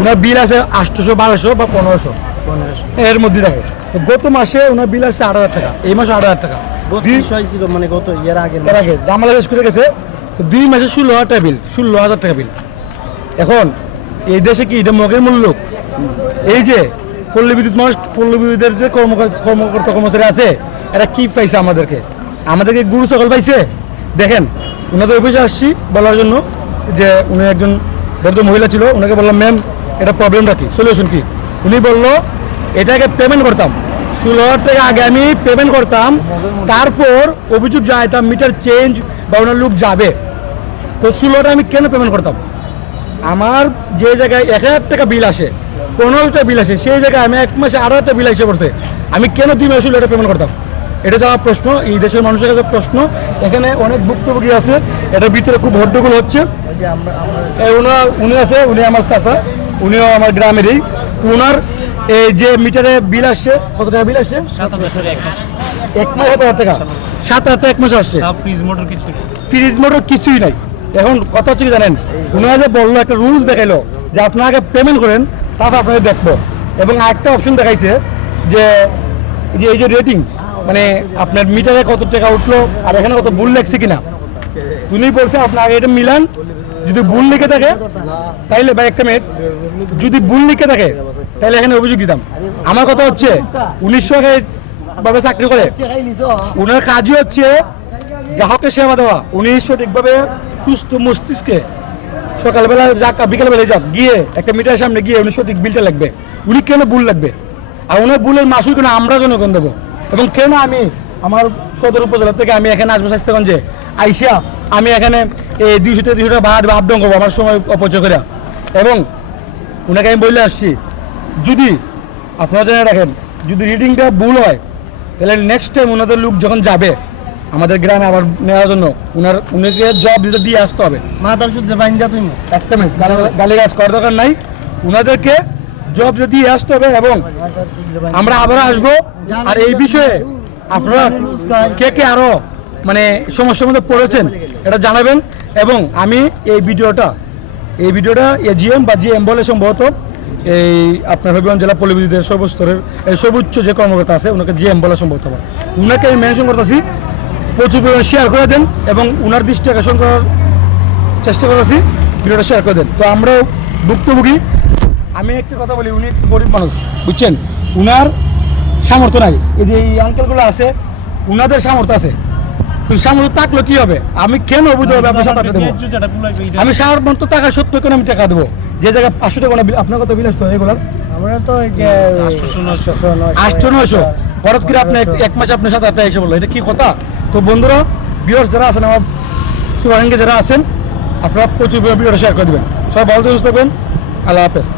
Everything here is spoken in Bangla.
ওনার বিল আছে 800, 1200 বা 1500 এর মধ্যে থাকে। তো গত মাসে ওনার বিল আছে 8,000 টাকা, এই মাসে 8,000 টাকা ছিল মানে গত ইয়ার আগে জামালা শেষ করে গেছে। তো 2 মাসে 16,000 টাকা বিল, 16,000 টাকা বিল। এখন এই দেশে কি এটা মগের মূল্য? এই যে পল্লী বিদ্যুৎ মানুষ, পল্লী বিদ্যুতের যে কর্মকর্তা কর্মচারী আছে, এরা কি পাইছে? আমাদেরকে গরু ছাগল পাইছে? দেখেন, ওনাদের অফিসে আসছি বলার জন্য যে উনি একজন ভদ্র মহিলা ছিল, ওনাকে বললাম ম্যাম এটা প্রবলেমটা কি, সলিউশন কি? উনি বললো এটাকে পেমেন্ট করতাম 16,000 টাকা আগে আমি পেমেন্ট করতাম, তারপর অভিযোগ জানাইতাম মিটার চেঞ্জ বা ওনার লোক যাবে। তো 16,000 আমি কেন পেমেন্ট করতাম? আমার যে জায়গায় 1,000 টাকা বিল আসে, 15টা বিল আসে, সেই জায়গায় আমি 1 মাসে 8,000 বিল এসে পড়ছে, আমি কেন 2 মাসে 16,000 পেমেন্ট করতাম? এটা আমার প্রশ্ন, এই দেশের মানুষের কাছে প্রশ্ন। এখানে অনেক ভুক্তভোগী আছে, এটার ভিতরে খুব হট্টগোল হচ্ছে। উনি আছে, উনি আমার চাচা, উনিও আমার গ্রামেরই। ওনার এই যে মিটারে বিল আসছে, কত টাকা বিল আসছে? 1 মাসে 7,000 টাকা, 7,000 টাকা 1 মাসে আসছে। ফ্রিজ মোটর কিছুই নাই। এখন কথা হচ্ছে কি জানেন, ওনারা যে বললো একটা রুলস দেখাইলো যে আপনারা আগে পেমেন্ট করেন, তারপর আপনাদের দেখবো। এবং আরেকটা অপশন দেখাইছে যে এই যে রেটিং, মানে আপনার মিটারে কত টাকা উঠলো আর এখানে কত ভুল লেগছে কিনা। উনি বলছে আপনার আগে এটা মিলান, যদি ভুল লিখে থাকে তাইলে ভাই একটা মিনিট, যদি ভুল লিখে থাকে তাহলে এখানে অভিযোগ দিতাম। আমার কথা হচ্ছে 1900 আগে ভাবে চাকরি করে, ওনার কাজই হচ্ছে গ্রাহকের সেবা দেওয়া। উনি সঠিকভাবে সুস্থ মস্তিষ্কে সকালবেলা যাক বিকেলবেলা যাক, গিয়ে একটা মিটারের সামনে গিয়ে উনি সঠিক বিলটা লাগবে। উনি কেন ভুল লাগবে? আর ওনার ভুলের মাসুল কেন আমরা জনগণ দেবো? এবং কেন আমি আমার সদর উপজেলা থেকে আমি এখানে আসবো স্বাস্থ্যগঞ্জে আইসা আমি এখানে এই 200-300 টাকা ভাড়া আপডাউন করবো আমার সময় অপচয় করে? এবং ওনাকে আমি বলে আসছি, যদি আপনারা জেনে রাখেন, যদি রিডিংটা ভুল হয় তাহলে নেক্সট টাইম ওনাদের লোক যখন যাবে আমাদের গ্রামে আবার নেওয়ার জন্য উনাকে জব দিতে দিয়ে আসতে হবে। মাতার শুদ্ধ বাইন্দা তুমি একটা মিনিট, গালিগালাজ করার দরকার নাই, ওনাদেরকে জব দিতে দিয়ে আসতে হবে। এবং আমরা আবার আসবো। আর এই বিষয়ে আপনারা কে কে আরো মানে সমস্যার মধ্যে পড়েছেন এটা জানাবেন। এবং আমি এই ভিডিওটা এজিএম বা জিএম বলে সম্ভবত এই আপনার হবিগঞ্জ জেলা পল্লী বিদ্যুতের সর্বস্তরের সর্বোচ্চ যে কর্মকর্তা আছে ওনাকে জিএম বলা সম্ভবত হবে, ওনাকে আমি মেনশন করতেছি। প্রচুর পরিমাণে শেয়ার করে দেন এবং ওনার দৃষ্টি আকর্ষণ করার চেষ্টা করেছি, ভিডিওটা শেয়ার করে দেন। তো আমরাও ভুক্তভোগী। আমি একটা কথা বলি, উনি একটু গরিব মানুষ, বুঝছেন, উনার সামর্থ্য নাই। এই যে এই আঙ্কেলগুলো আছে, উনাদের সামর্থ্য আছে, কিন্তু সামর্থ্য থাকলে কি হবে? আমি কেন অবৈধভাবে আপনার সাথে দেবো? আমি সামর্থ্য টাকা সত্ত্বেও কেন আমি টাকা দেবো? যে জায়গায় 500 টাকা আপনার কত বিল আসতো এগুলোর? আমরা তো এই যে 800-900 হঠাৎ করে আপনি 1 মাসে আপনার সাথে একটা এসে বললো, এটা কি কথা? তো বন্ধুরা, ভিউয়ার্স যারা আছেন, আমার শুভাকাঙ্ক্ষী যারা আছেন, আপনারা প্রচুর ভিডিওটা শেয়ার করে দেবেন। সবাই ভালো সুস্থ থাকবেন। আল্লাহ হাফেজ।